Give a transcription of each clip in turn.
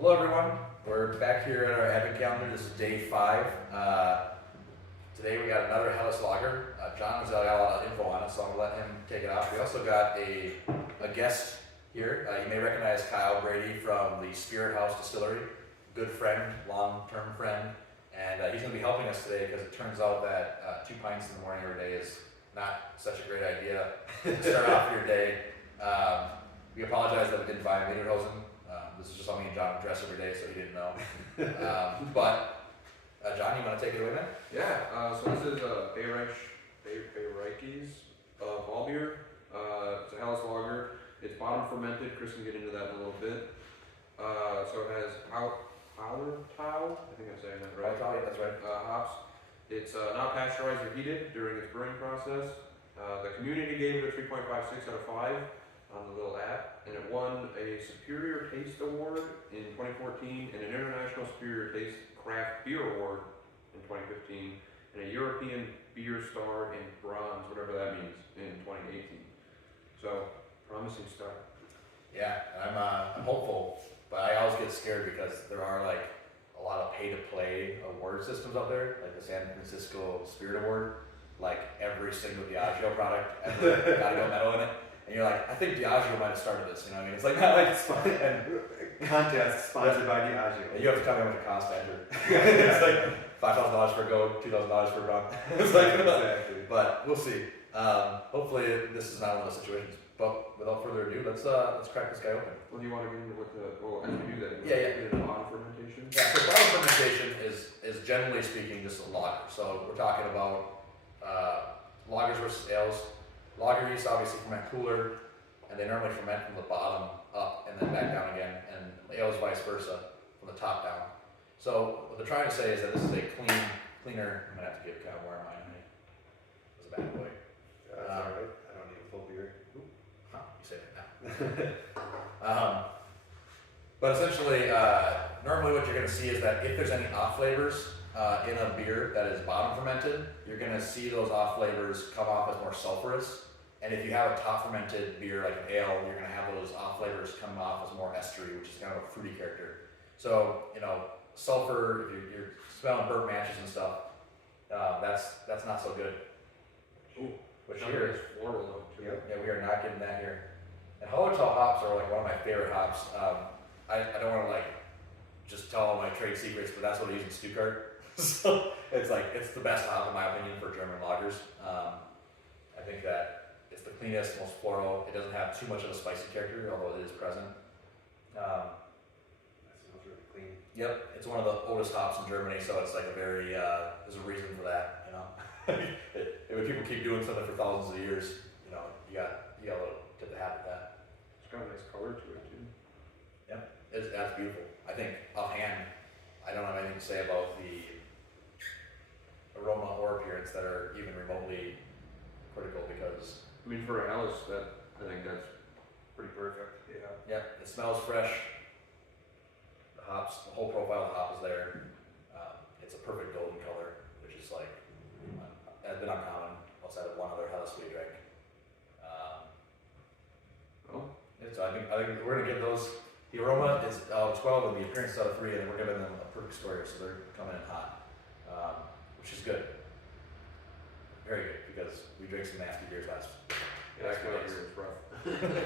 Hello everyone, we're back here at our advent calendar. This is day 5. Today we got another Hellas Lager. John has got a lot of info on it, so I'm going to let him take it off. We also got a guest here. You may recognize Kyle Brady from the Spirit House Distillery. Good friend, long-term friend, and he's going to be helping us today because it turns out that 2 pints in the morning every day is not such a great idea to start off your day. We apologize that we didn't buy Lederhosen. This is just something John would dress every day, so he didn't know. But John, you want to take it away, man? Yeah. So this is Bayreikes All Beer. It's a Hellas Lager. It's bottom fermented. Chris can get into that in a little bit. So it has Hallertau. I think I'm saying that right. Yeah, that's right. Hops. It's not pasteurized or heated during its brewing process. The community gave it a 3.56 out of 5 on the little app, and it won a Superior Taste Award in 2014 and an International Superior Taste Craft Beer Award in 2015 and a European Beer Star in Bronze, whatever that means, in 2018. So, promising start. Yeah, and I'm hopeful, but I always get scared because there are like a lot of pay-to-play award systems out there, like the San Francisco Spirit Award. Like every single Diageo product ever got a gold medal in it. And you're like, I think Diageo might have started this, you know what I mean? It's like not like it's fun. And contest sponsored by Diageo. And you have to tell me how much it costs to enter. It's like $5,000 for gold, $2,000 for bronze. It's like, exactly. But we'll see. Hopefully this is not one of those situations. But without further ado, let's crack this guy open. Well, do you want to get into what as we do that? Yeah. Get into bottom fermentation. Yeah. So bottom fermentation is generally speaking just a lager. So we're talking about lagers versus ales. Lager yeast obviously ferment cooler, and they normally ferment from the bottom up and then back down again, and ales vice versa, from the top down. So what they're trying to say is that this is a cleaner. I'm gonna have to get kind of more in mine. That's a bad boy. That's all right. I don't need a full beer. Huh, you say that now. But essentially, normally what you're going to see is that if there's any off flavors in a beer that is bottom fermented, you're going to see those off flavors come off as more sulfurous. And if you have a top fermented beer like an ale, you're going to have those off flavors come off as more estery, which is kind of a fruity character. So, sulfur, if you're smelling burnt matches and stuff, that's not so good. Ooh, which here here is floral though too. Yep. yeah, we are not getting that here. And Hallertau hops are like one of my favorite hops. I don't want to like just tell all my trade secrets, but that's what I use in Stuttgart. So it's the best hop in my opinion for German lagers. I think that it's the cleanest, most floral. It doesn't have too much of a spicy character, although it is present. That smells really clean. Yep, it's one of the oldest hops in Germany, so it's like a very there's a reason for that, when people keep doing something for thousands of years, you got a little tip the hat with that. It's got a nice color to it too. Yep, that's beautiful. I think offhand, I don't have anything to say about the aroma or appearance that are even remotely critical because. I mean, for a Hellas, I think that's pretty perfect. Yeah. Yep, it smells fresh. The hops, the whole profile of the hop is there. It's a perfect golden color, which is like has been uncommon outside of one other Hellas we drank. So I think we're gonna give those. The aroma is out of 12 and the appearance is out of 3, and we're giving them a perfect square, so they're coming in hot, which is good. Very good because we drank some nasty beers last. Yeah, that color here is rough.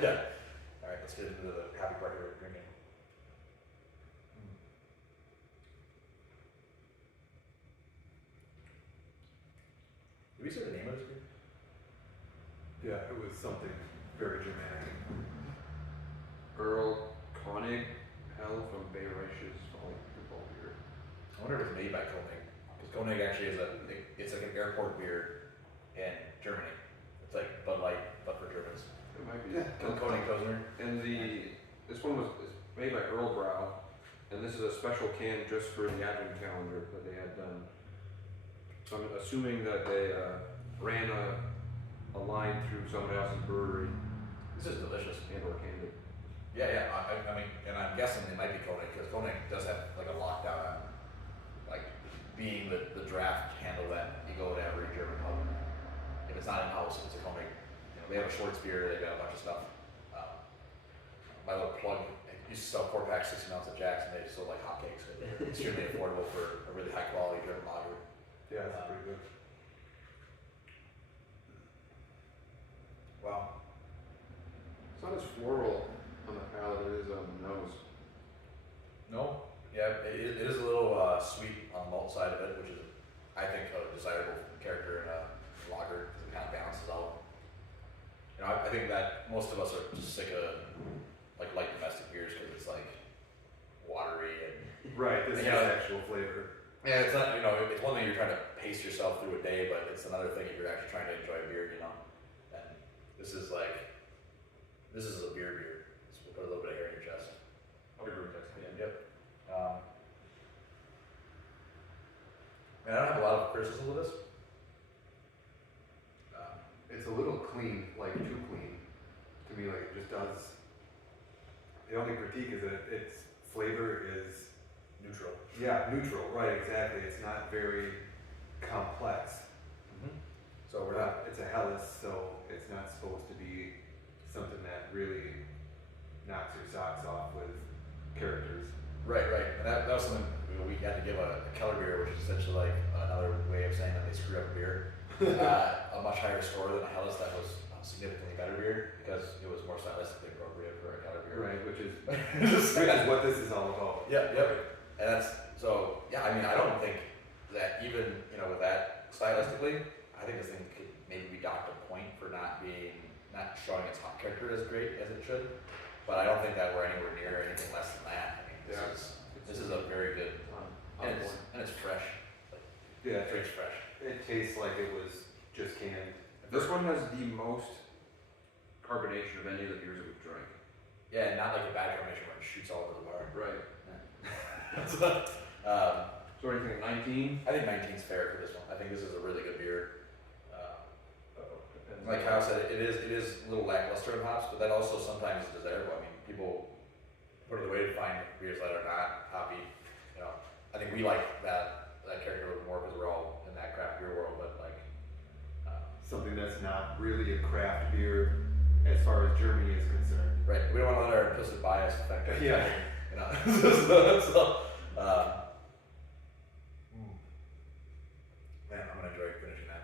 Yeah. All right, let's get into the happy part we're drinking. Did we say the name of this beer? Yeah, it was something very Germanic. Earl Konig Hell from Bayreikes All Beer. I wonder if it's made by Konig, because Konig actually it's like an airport beer in Germany. It's like Bud Light, but for Germans. It might be. Yeah. Konig Pilsner. And this one is made by Earl Brow, and this is a special can just for the advent calendar that they had done. So I'm assuming that they ran a line through someone else's brewery This is delicious. and/or canned it. Yeah. I mean, and I'm guessing it might be Konig because Konig does have like a lockdown on like being the draft handle that you go to every German pub. If it's not in house, it's a Konig. They have a Schwartz beer. They've got a bunch of stuff. My little plug used to sell 4-pack 60 ounce at Jack's, and they sold like hotcakes. They're extremely affordable for a really high quality German lager. Yeah, that's pretty good. Wow. It's not as floral on the palate as it is on the nose. No, yeah, it is a little sweet on the malt side of it, which is, I think, a desirable character in a lager because it kind of balances out. You know, I think that most of us are just sick of like light domestic beers because it's like watery and Right, this is Yeah. actual flavor. yeah, it's not, you know, it's one thing you're trying to pace yourself through a day, but it's another thing if you're actually trying to enjoy a beer, you know. And this is a beer beer. So we'll put a little bit of hair in your chest. I'll agree with that. Yep. And I don't have a lot of criticisms of this. It's a little clean, like too clean. To me, like it just does. The only critique is that its flavor is, Neutral. yeah, neutral, right, exactly. It's not very complex. So we're not. It's a Helles, so it's not supposed to be something that really knocks your socks off with characters. Right. And that was something we had to give a Keller beer, which is essentially like another way of saying that they screwed up a beer. A much higher score than a Helles that was a significantly better beer because it was more stylistically appropriate for a Keller beer. Right, which is what this is all about. Yep. And that's so. Yeah, I mean, I don't think that even with that stylistically, I think this thing could maybe be docked a point for not showing its hot character as great as it should. But I don't think that we're anywhere near anything less than that. I mean, this is a very good, and it's fresh. Yeah, It drinks fresh. it tastes like it was just canned. This one has the most carbonation of any of the beers that we've drank. Yeah, not like a bad combination where it shoots all over the bar. Right. So, So what do you think, 19? I think 19's fair for this one. I think this is a really good beer. Like Kyle said, it is a little lackluster in hops, but that also sometimes is desirable. I mean, people put it away to find beers that are not hoppy. I think we like that character a little more because we're all in that craft beer world. But like, Something that's not really a craft beer as far as Germany is concerned. right? We don't want to let our implicit bias affect it. Yeah. Man, I'm gonna enjoy finishing that.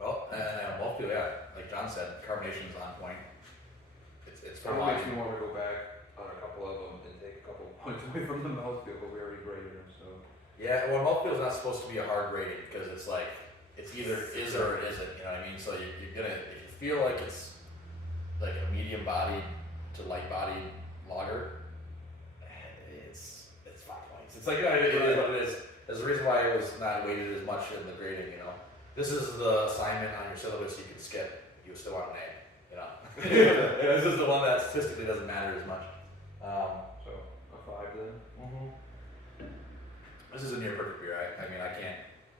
Well, and mouthfeel, yeah, like John said, carbonation is on point. It's It makes me want to go back on a couple of them and take a couple points away from the mouthfeel, but we already graded them, so. Yeah, well, mouthfeel is not supposed to be a hard rating because it's like it's either is or it isn't. You know what I mean? So you're gonna if you feel like it's like a medium bodied to light bodied lager, it's 5 points. It's like it is what it is. There's a reason why it was not weighted as much in the grading. This is the assignment on your syllabus you can skip. You still want an A. This is the one that statistically doesn't matter as much. So, a 5 then? This is a near perfect beer. I mean, I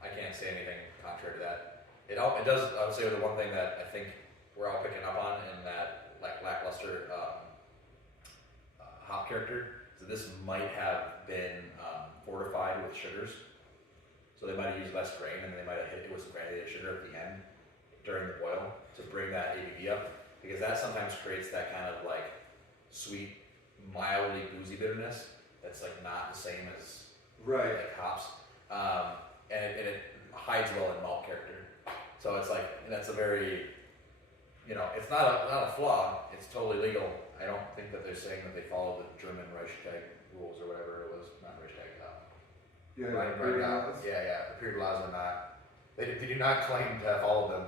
can't say anything contrary to that. It does. I would say the one thing that I think we're all picking up on in that lackluster hop character is that this might have been fortified with sugars. So they might have used less grain, and they might have hit it with some granulated sugar at the end during the boil to bring that ABV up, because that sometimes creates that kind of like sweet, mildly boozy bitterness that's like not the same as like hops, and it hides well in malt character. So it's like that's a very, it's not a flaw. It's totally legal. I don't think that they're saying that they follow the German Reichstag rules or whatever it was. Not Reichstag. Yeah, The period laws are not. They do not claim to have followed them,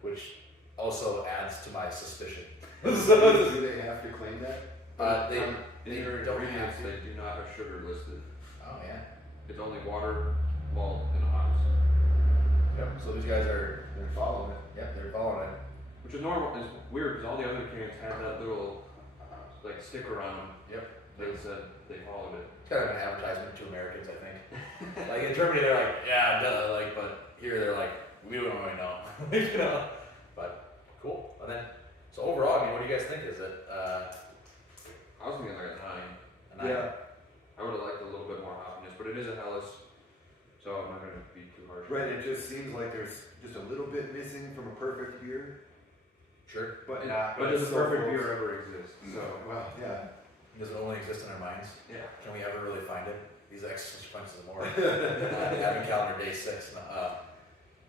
which also adds to my suspicion. Do they have to claim that? They In their don't ingredients, have to. they do not have sugar listed. Oh yeah. It's only water, malt, and hops. Yep. So these guys they're following it. Yep, they're following it. Which is normal, it's weird, because all the other cans have that little, like, sticker on them. Yep. They said they followed it. It's kind of an advertisement to Americans, I think. Like in Germany, they're like, yeah, duh. Like, but here they're like, we don't really know. But cool. And then, so overall, I mean, what do you guys think? Is it I was thinking like a 9. a 9? Yeah. I would have liked a little bit more hoppiness, but it is a Helles, so I'm not going to be too harsh. Right, it just seems like there's just a little bit missing from a perfect beer. Sure. but not. But but does a it's so perfect close. beer ever exist? So, Well, yeah. Does it only exist in our minds? yeah. Can we ever really find it? These extra punches and more. Advent calendar day 6.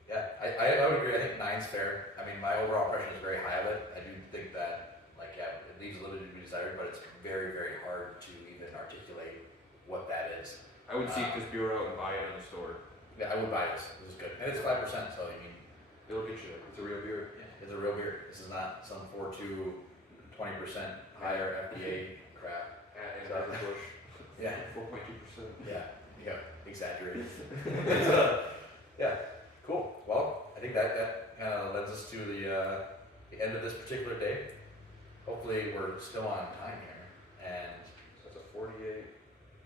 Yeah, I would agree. I think 9's fair. I mean, my overall impression is very high of it. I do think that, like, yeah, it leaves a little bit to be desired, but it's very, very hard to even articulate what that is. I would seek this beer out and buy it in the store. Yeah, I would buy this. This is good. And it's 5%, so I mean, It'll get you there. It's a real beer. it's a real beer. This is not some 4.2, 20% higher FDA crap. At So- Anheuser-Busch, Yeah, 4.2%. yeah, exaggerated. Yeah, cool. Well, I think that kind of lends us to the end of this particular day. Hopefully, we're still on time here, and So that's a 48.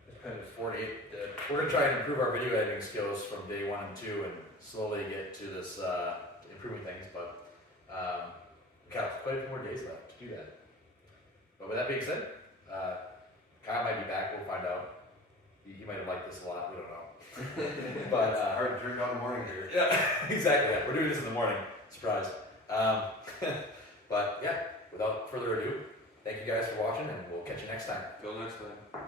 it's kind of 48. We're gonna try and improve our video editing skills from day 1 and 2, and slowly get to this improving things. But we got quite a few more days left to do that. But with that being said, Kyle might be back. We'll find out. He might have liked this a lot. We don't know. But It's hard to drink on the morning beer. yeah, exactly. Yeah. We're doing this in the morning. Surprise. But yeah, without further ado, thank you guys for watching, and we'll catch you next time. Till next time.